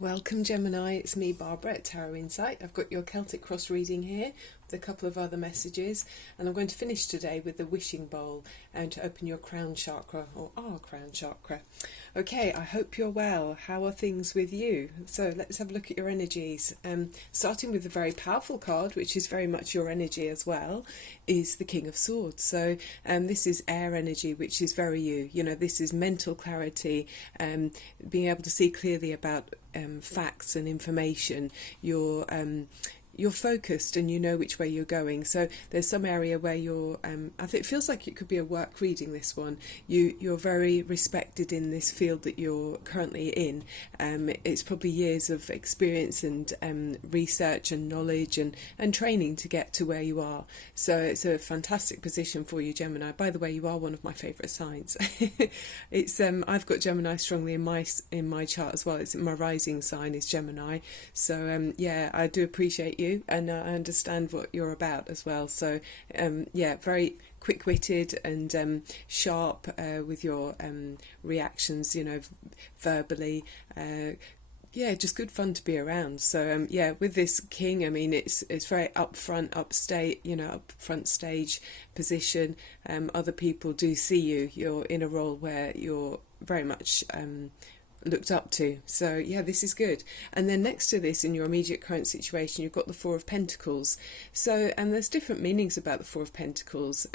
Welcome Gemini, it's me Barbara at Tarot Insight. I've got your Celtic Cross reading here with a couple of other messages, and I'm going to finish today with the wishing bowl and to open your crown chakra, or our crown chakra. Okay, I hope you're well. How are things with you? So let's have a look at your energies. Starting with a very powerful card, which is very much your energy as well, is the King of Swords. So this is air energy, which is very you. You know, this is mental clarity, being able to see clearly about facts and information. You're focused and you know which way you're going. So there's some area where you're I think it feels like it could be a work reading, this one. You're very respected in this field that you're currently in. It's probably years of experience and research and knowledge and training to get to where you are. So it's a fantastic position for you, Gemini. By the way, you are one of my favourite signs. It's I've got Gemini strongly in my chart as well. It's my rising sign is Gemini. So yeah, I do appreciate you. And I understand what you're about as well. So yeah, very quick-witted and sharp with your reactions, you know, verbally. Yeah, just good fun to be around. So yeah, with this king, I mean, it's very upfront, upstate, you know, upfront stage position. Other people do see you. You're in a role where you're very much looked up to. So yeah, this is good. And then next to this, in your immediate current situation, you've got the Four of Pentacles. So, and there's different meanings about the Four of Pentacles.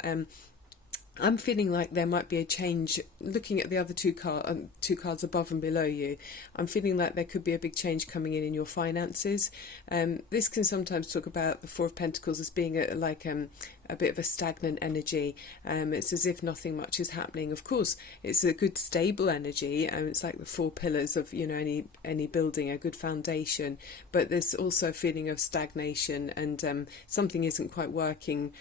I'm feeling like there might be a change. Looking at the other two cards above and below you, I'm feeling like there could be a big change coming in your finances. This can sometimes talk about the Four of Pentacles as being a bit of a stagnant energy. It's as if nothing much is happening. Of course, it's a good stable energy, and it's like the four pillars of, you know, any building, a good foundation. But there's also a feeling of stagnation, and something isn't quite working.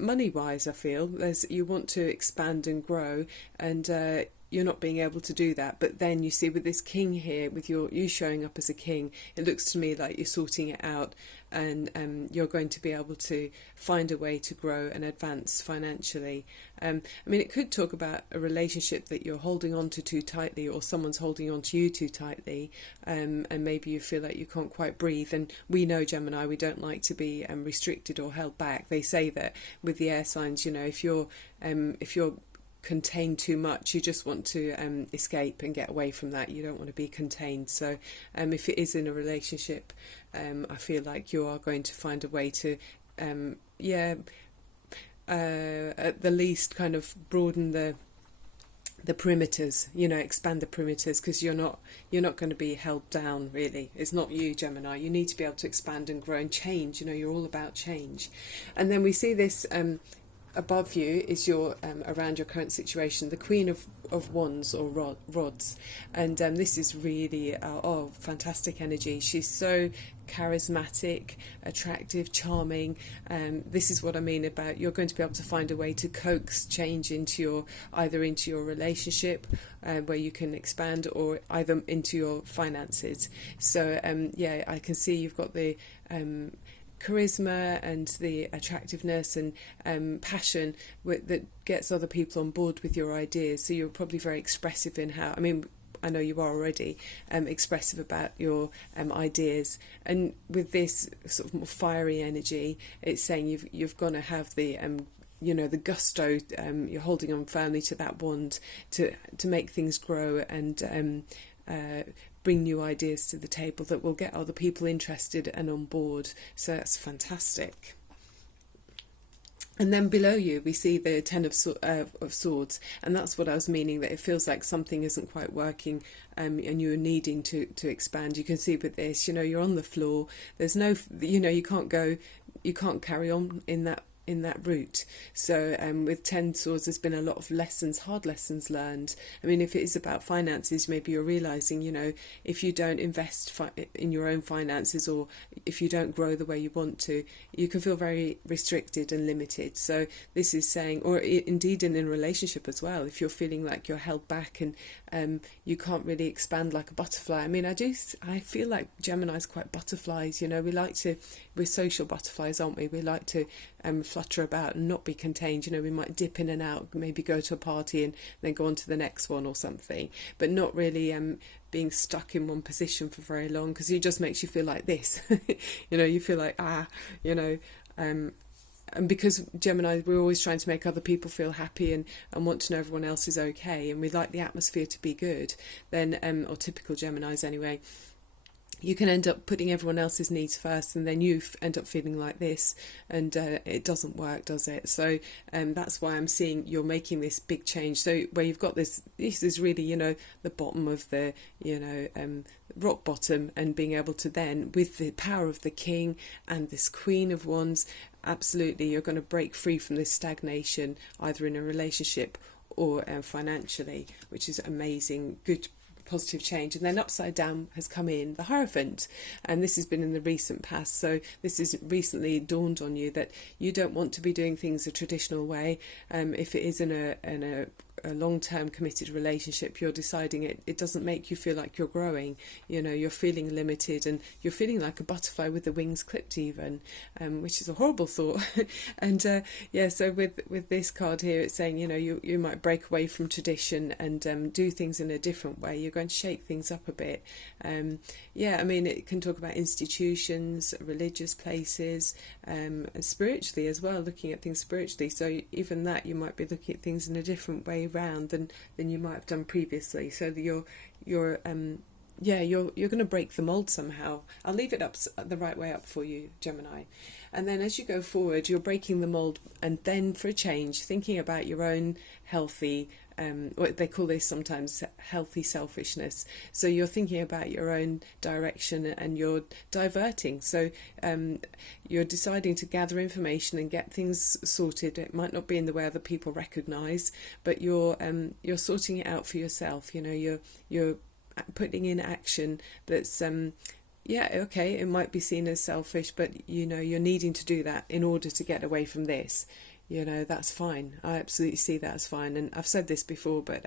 Money-wise, I feel you want to expand and grow, and you're not being able to do that. But then you see with this king here, with you showing up as a king, it looks to me like you're sorting it out, and you're going to be able to find a way to grow and advance financially. I mean, it could talk about a relationship that you're holding on to too tightly, or someone's holding on to you too tightly, and maybe you feel like you can't quite breathe. And we know, Gemini, we don't like to be restricted or held back. They say that with the air signs, you know, if you're contained too much, you just want to escape and get away from that. You don't want to be contained. So if it is in a relationship, I feel like you are going to find a way to at the least kind of broaden the perimeters, you know, expand the perimeters, because you're not going to be held down, really. It's not you, Gemini. You need to be able to expand and grow and change. You know, you're all about change. And then we see this above you is your around your current situation, the Queen of Wands, or rods, and this is really fantastic energy. She's so charismatic, attractive, charming. This is what I mean about you're going to be able to find a way to coax change into your relationship, where you can expand, or either into your finances. So yeah, I can see you've got the charisma and the attractiveness and passion that gets other people on board with your ideas. So you're probably very expressive in how, I mean, I know you are already expressive about your ideas. And with this sort of more fiery energy, it's saying you've got to have the you know, the gusto. You're holding on firmly to that wand to make things grow and bring new ideas to the table that will get other people interested and on board. So that's fantastic. And then below you, we see the Ten of Swords, and that's what I was meaning, that it feels like something isn't quite working, and you're needing to expand. You can see with this, you know, you're on the floor. There's no, you know, you can't carry on in that route. So with 10 swords, there's been a lot of lessons, hard lessons learned. I mean, if it is about finances, maybe you're realizing, you know, if you don't invest in your own finances, or if you don't grow the way you want to, you can feel very restricted and limited. So this is saying, or indeed in a relationship as well, if you're feeling like you're held back and you can't really expand like a butterfly. I mean, I feel like Gemini's quite butterflies, you know. We're social butterflies, aren't we? We like to fly flutter about and not be contained. You know, we might dip in and out, maybe go to a party and then go on to the next one or something, but not really being stuck in one position for very long, because it just makes you feel like this. You know, you feel like, you know, and because Gemini, we're always trying to make other people feel happy and want to know everyone else is okay, and we like the atmosphere to be good, then, or typical Geminis anyway, you can end up putting everyone else's needs first, and then you end up feeling like this, and it doesn't work, does it? So that's why I'm seeing you're making this big change. So where you've got this is really, you know, the bottom of the, you know, rock bottom, and being able to then, with the power of the King and this Queen of Wands, absolutely, you're going to break free from this stagnation, either in a relationship or financially, which is amazing, good, positive change. And then upside down has come in the Hierophant, and this has been in the recent past, so this has recently dawned on you that you don't want to be doing things a traditional way. If it is in a long-term committed relationship, you're deciding it doesn't make you feel like you're growing, you know, you're feeling limited, and you're feeling like a butterfly with the wings clipped even, which is a horrible thought. And yeah, so with this card here, it's saying, you know, you might break away from tradition and do things in a different way. You're going to shake things up a bit. Yeah, I mean, it can talk about institutions, religious places, and spiritually as well, looking at things spiritually. So even that, you might be looking at things in a different way round than you might have done previously. So that you're going to break the mold somehow. I'll leave it up the right way up for you, Gemini. And then as you go forward, you're breaking the mold, and then for a change, thinking about your own healthy, what they call this sometimes, healthy selfishness. So you're thinking about your own direction and you're diverting. So you're deciding to gather information and get things sorted. It might not be in the way other people recognise, but you're sorting it out for yourself. You know, you're putting in action that's yeah, okay, it might be seen as selfish, but you know, you're needing to do that in order to get away from this. You know, that's fine. I absolutely see that as fine. And I've said this before, but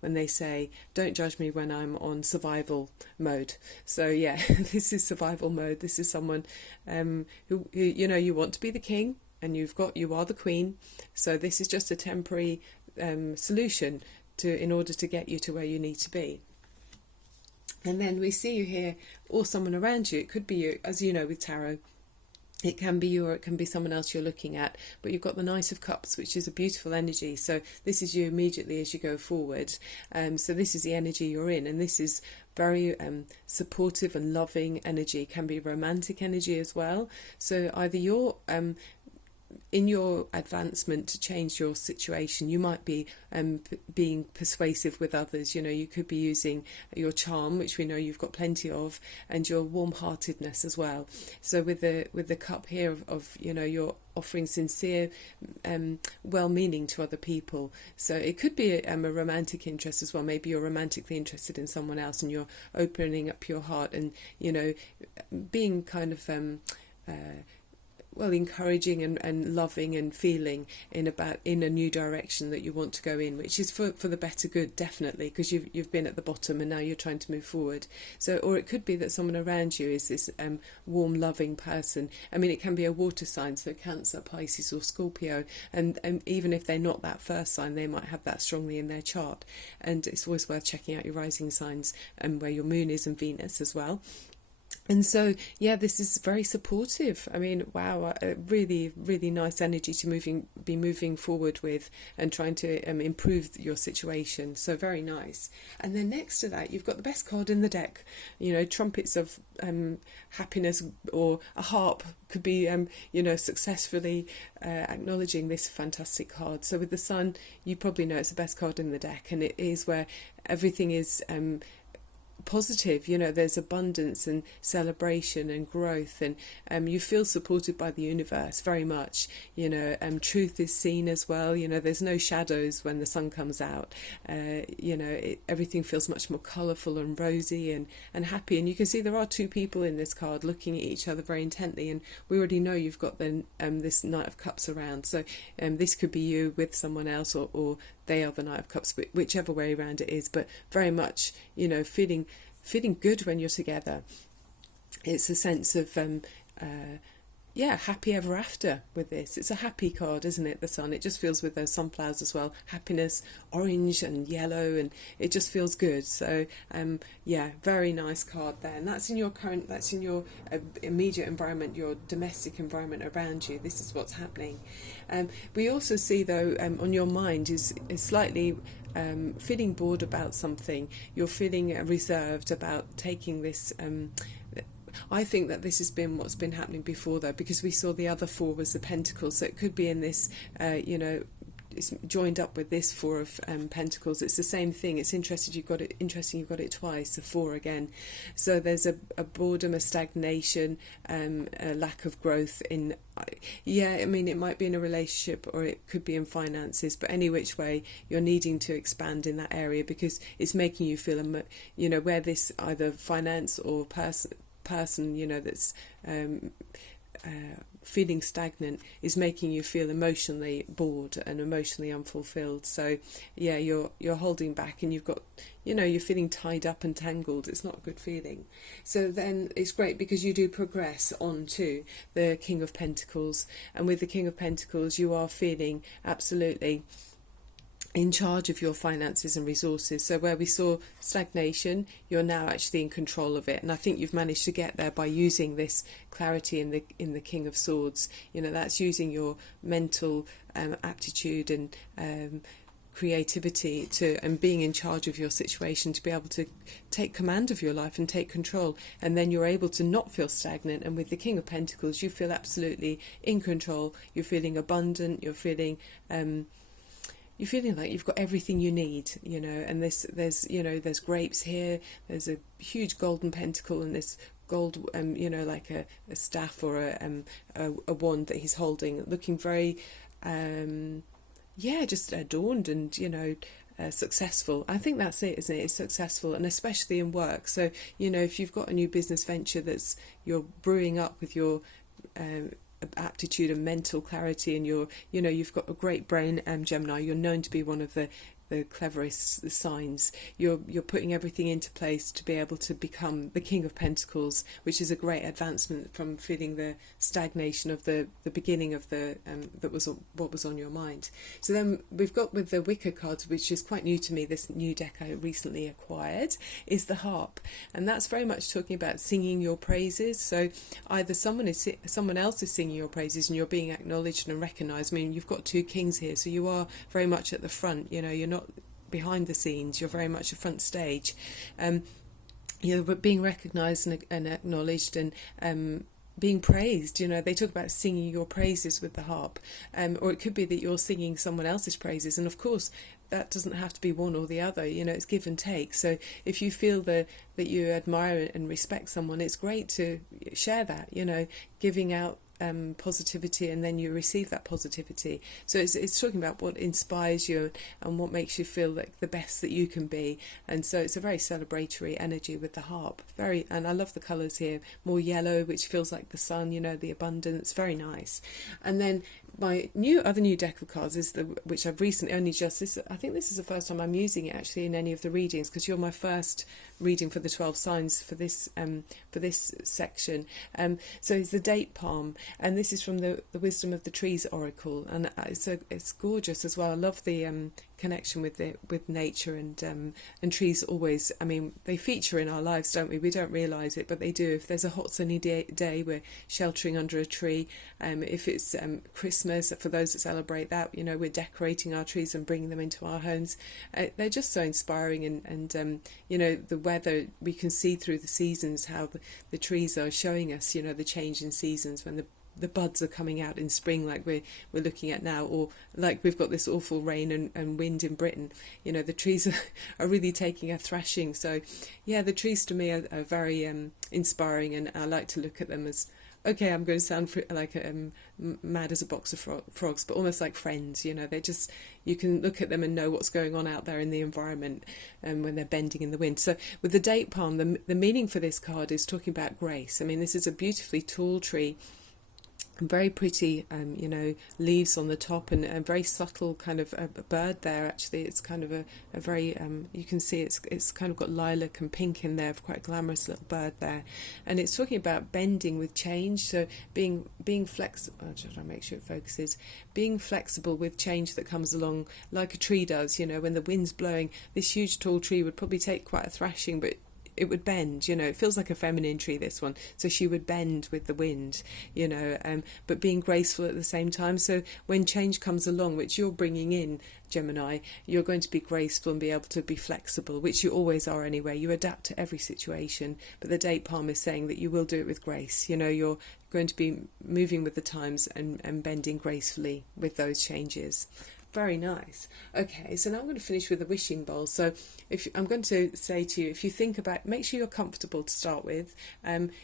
when they say, don't judge me when I'm on survival mode. So yeah, this is survival mode. This is someone who, you know, you want to be the king, and you are the queen. So this is just a temporary solution in order to get you to where you need to be. And then we see you here, or someone around you. It could be you, as you know, with tarot. It can be you, or it can be someone else you're looking at. But you've got the Knight of Cups, which is a beautiful energy. So this is you immediately as you go forward. So this is the energy you're in. And this is very supportive and loving energy. It can be romantic energy as well. So either you're in your advancement to change your situation, you might be being persuasive with others. You know, you could be using your charm, which we know you've got plenty of, and your warm-heartedness as well. So with the cup here of you know, you're offering sincere well-meaning to other people. So it could be a romantic interest as well. Maybe you're romantically interested in someone else, and you're opening up your heart and, you know, being kind of encouraging and loving and feeling in a new direction that you want to go in, which is for the better good, definitely, because you've been at the bottom and now you're trying to move forward. So, or it could be that someone around you is this warm, loving person. I mean, it can be a water sign, so Cancer, Pisces or Scorpio, and even if they're not that first sign, they might have that strongly in their chart. And it's always worth checking out your rising signs and where your moon is, and Venus as well. And so, yeah, this is very supportive. I mean, wow, really, really nice energy to be moving forward with, and trying to improve your situation. So very nice. And then next to that, you've got the best card in the deck. You know, trumpets of happiness, or a harp could be, you know, successfully acknowledging this fantastic card. So with the Sun, you probably know it's the best card in the deck, and it is where everything is positive. You know, there's abundance and celebration and growth, and you feel supported by the universe very much. You know, truth is seen as well. You know, there's no shadows when the sun comes out. You know, everything feels much more colourful and rosy and happy. And you can see there are two people in this card looking at each other very intently, and we already know you've got this Knight of Cups around. So this could be you with someone else, or they are the Knight of Cups, whichever way around it is, but very much, you know, feeling good when you're together. It's a sense of yeah, happy ever after with this. It's a happy card, isn't it? The sun. It just feels with those sunflowers as well. Happiness, orange and yellow, and it just feels good. So, yeah, very nice card there. And that's in your current, that's in your immediate environment, your domestic environment around you. This is what's happening. We also see, though, on your mind is slightly feeling bored about something. You're feeling reserved about taking this. I think that this has been what's been happening before, though, because we saw the other four was the Pentacles, so it could be in this, it's joined up with this Four of Pentacles. It's the same thing. It's interesting you've got it twice, the four again. So there's a boredom, a stagnation, a lack of growth in. Yeah, I mean, it might be in a relationship or it could be in finances, but any which way, you're needing to expand in that area because it's making you feel, where this either finance or person, that's feeling stagnant is making you feel emotionally bored and emotionally unfulfilled. So yeah, you're holding back and you've got, you're feeling tied up and tangled. It's not a good feeling. So then it's great because you do progress on to the King of Pentacles, and with the King of Pentacles you are feeling absolutely in charge of your finances and resources. So where we saw stagnation, you're now actually in control of it, and I think you've managed to get there by using this clarity in the King of Swords. That's using your mental aptitude and creativity and being in charge of your situation to be able to take command of your life and take control, and then you're able to not feel stagnant. And with the King of Pentacles you feel absolutely in control. You're feeling abundant, you're feeling like you've got everything you need, and there's grapes here, there's a huge golden pentacle and this gold, like a staff or a wand that he's holding, looking very, just adorned and, successful. I think that's it, isn't it? It's successful, and especially in work. So, if you've got a new business venture you're brewing up with your aptitude and mental clarity, and you've got a great brain, Gemini. You're known to be one of the cleverest signs. You're putting everything into place to be able to become the King of Pentacles, which is a great advancement from feeling the stagnation of the beginning of that was what was on your mind. So then we've got with the Wicker cards, which is quite new to me, this new deck I recently acquired, is the harp, and that's very much talking about singing your praises. So either someone else is singing your praises and you're being acknowledged and recognised. I mean, you've got two kings here, so you are very much at the front. You're not behind the scenes, you're very much a front stage, but being recognised and acknowledged and being praised. They talk about singing your praises with the harp, or it could be that you're singing someone else's praises, and of course that doesn't have to be one or the other. It's give and take. So if you feel that you admire and respect someone, it's great to share that, giving out positivity, and then you receive that positivity. So it's talking about what inspires you and what makes you feel like the best that you can be. And so it's a very celebratory energy with the harp. And I love the colours here, more yellow, which feels like the sun, the abundance. Very nice. And then my other new deck of cards is which I've recently I think this is the first time I'm using it actually in any of the readings, because you're my first reading for the 12 signs for this section. So it's the date palm, and this is from the Wisdom of the Trees Oracle, and it's gorgeous as well. I love the connection with nature, and trees always, I mean, they feature in our lives, don't we? We don't realise it, but they do. If there's a hot sunny day, we're sheltering under a tree. If it's Christmas, for those that celebrate that, we're decorating our trees and bringing them into our homes. They're just so inspiring, and the weather, we can see through the seasons how the trees are showing us, the change in seasons, when the buds are coming out in spring, like we're looking at now, or like we've got this awful rain and wind in Britain. The trees are really taking a thrashing. So yeah, the trees to me are very inspiring, and I like to look at them as, okay, I'm going to sound like mad as a box of frogs, but almost like friends. They just, you can look at them and know what's going on out there in the environment, when they're bending in the wind. So with the date palm, the meaning for this card is talking about grace. I mean, this is a beautifully tall tree very pretty, you know, leaves on the top, and a very subtle kind of a bird there. Actually, it's kind of a very you can see it's kind of got lilac and pink in there, quite a glamorous little bird there. And it's talking about bending with change, so being flexible. I'll try to make sure it focuses. Being flexible with change that comes along, like a tree does. You know, when the wind's blowing, this huge tall tree would probably take quite a thrashing, but it would bend, you know. It feels like a feminine tree, this one, so she would bend with the wind, you know, but being graceful at the same time. So when change comes along, which you're bringing in, Gemini, you're going to be graceful and be able to be flexible, which you always are anyway. You adapt to every situation, but the date palm is saying that you will do it with grace. You know, you're going to be moving with the times and bending gracefully with those changes. Very nice. Okay, so now I'm going to finish with a wishing bowl. So I'm going to say to you, if you think about, make sure you're comfortable to start with.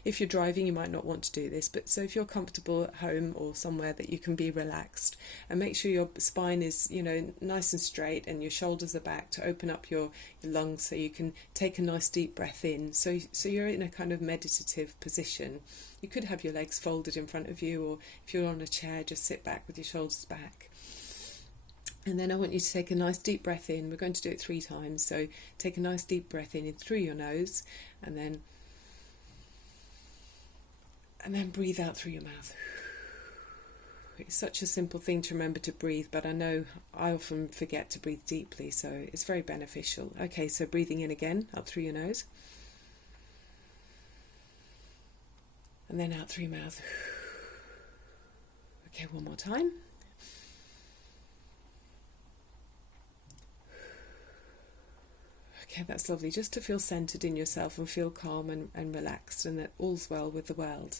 If you're driving, you might not want to do this, but so if you're comfortable at home or somewhere that you can be relaxed, and make sure your spine is, you know, nice and straight, and your shoulders are back to open up your lungs so you can take a nice deep breath in. So you're in a kind of meditative position. You could have your legs folded in front of you, or if you're on a chair, just sit back with your shoulders back. And then I want you to take a nice deep breath in. We're going to do it 3 times. So take a nice deep breath in through your nose, and then breathe out through your mouth. It's such a simple thing to remember to breathe, but I know I often forget to breathe deeply, so it's very beneficial. Okay, so breathing in again, up through your nose. And then out through your mouth. Okay, one more time. Okay, that's lovely, just to feel centered in yourself and feel calm and relaxed, and that all's well with the world.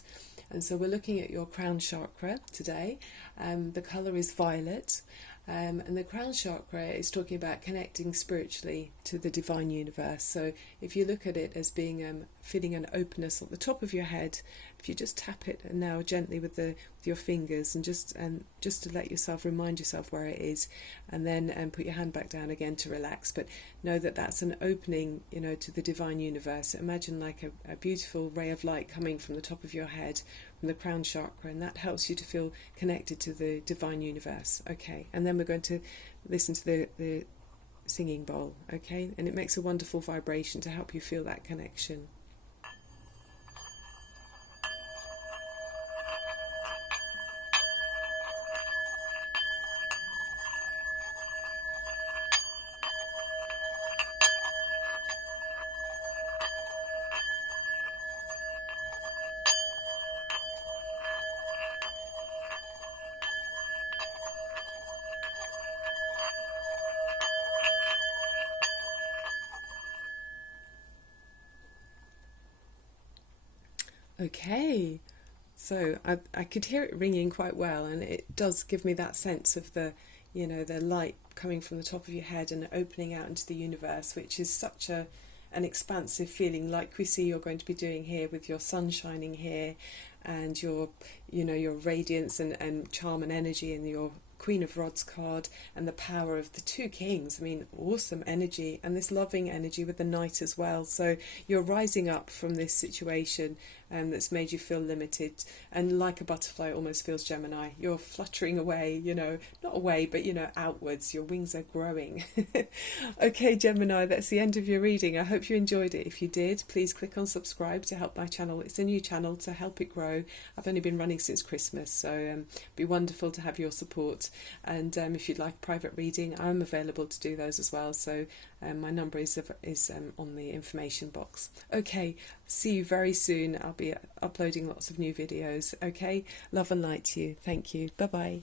And so we're looking at your crown chakra today. The colour is violet, and the crown chakra is talking about connecting spiritually to the divine universe. So if you look at it as being feeling an openness at the top of your head, if you just tap it and now gently with your fingers, and just to let yourself remind yourself where it is, and then put your hand back down again to relax. But know that that's an opening, you know, to the divine universe. Imagine like a beautiful ray of light coming from the top of your head, from the crown chakra, and that helps you to feel connected to the divine universe. Okay, and then we're going to listen to the singing bowl. Okay, and it makes a wonderful vibration to help you feel that connection. Okay, so I could hear it ringing quite well, and it does give me that sense of the, you know, the light coming from the top of your head and opening out into the universe, which is such an expansive feeling, like we see you're going to be doing here with your sun shining here, and your, you know, your radiance and charm and energy, and your Queen of Rods card, and the power of the 2 kings. I mean, awesome energy, and this loving energy with the Knight as well. So you're rising up from this situation that's made you feel limited, and like a butterfly, it almost feels, Gemini. You're fluttering away, you know, not away, but, you know, outwards. Your wings are growing. Okay, Gemini, that's the end of your reading. I hope you enjoyed it. If you did, please click on subscribe to help my channel. It's a new channel to help it grow. I've only been running since Christmas, so it'd be wonderful to have your support. And if you'd like private reading, I'm available to do those as well. So my number is on the information box. Okay, see you very soon. I'll be uploading lots of new videos. Okay, love and light to you. Thank you. Bye bye.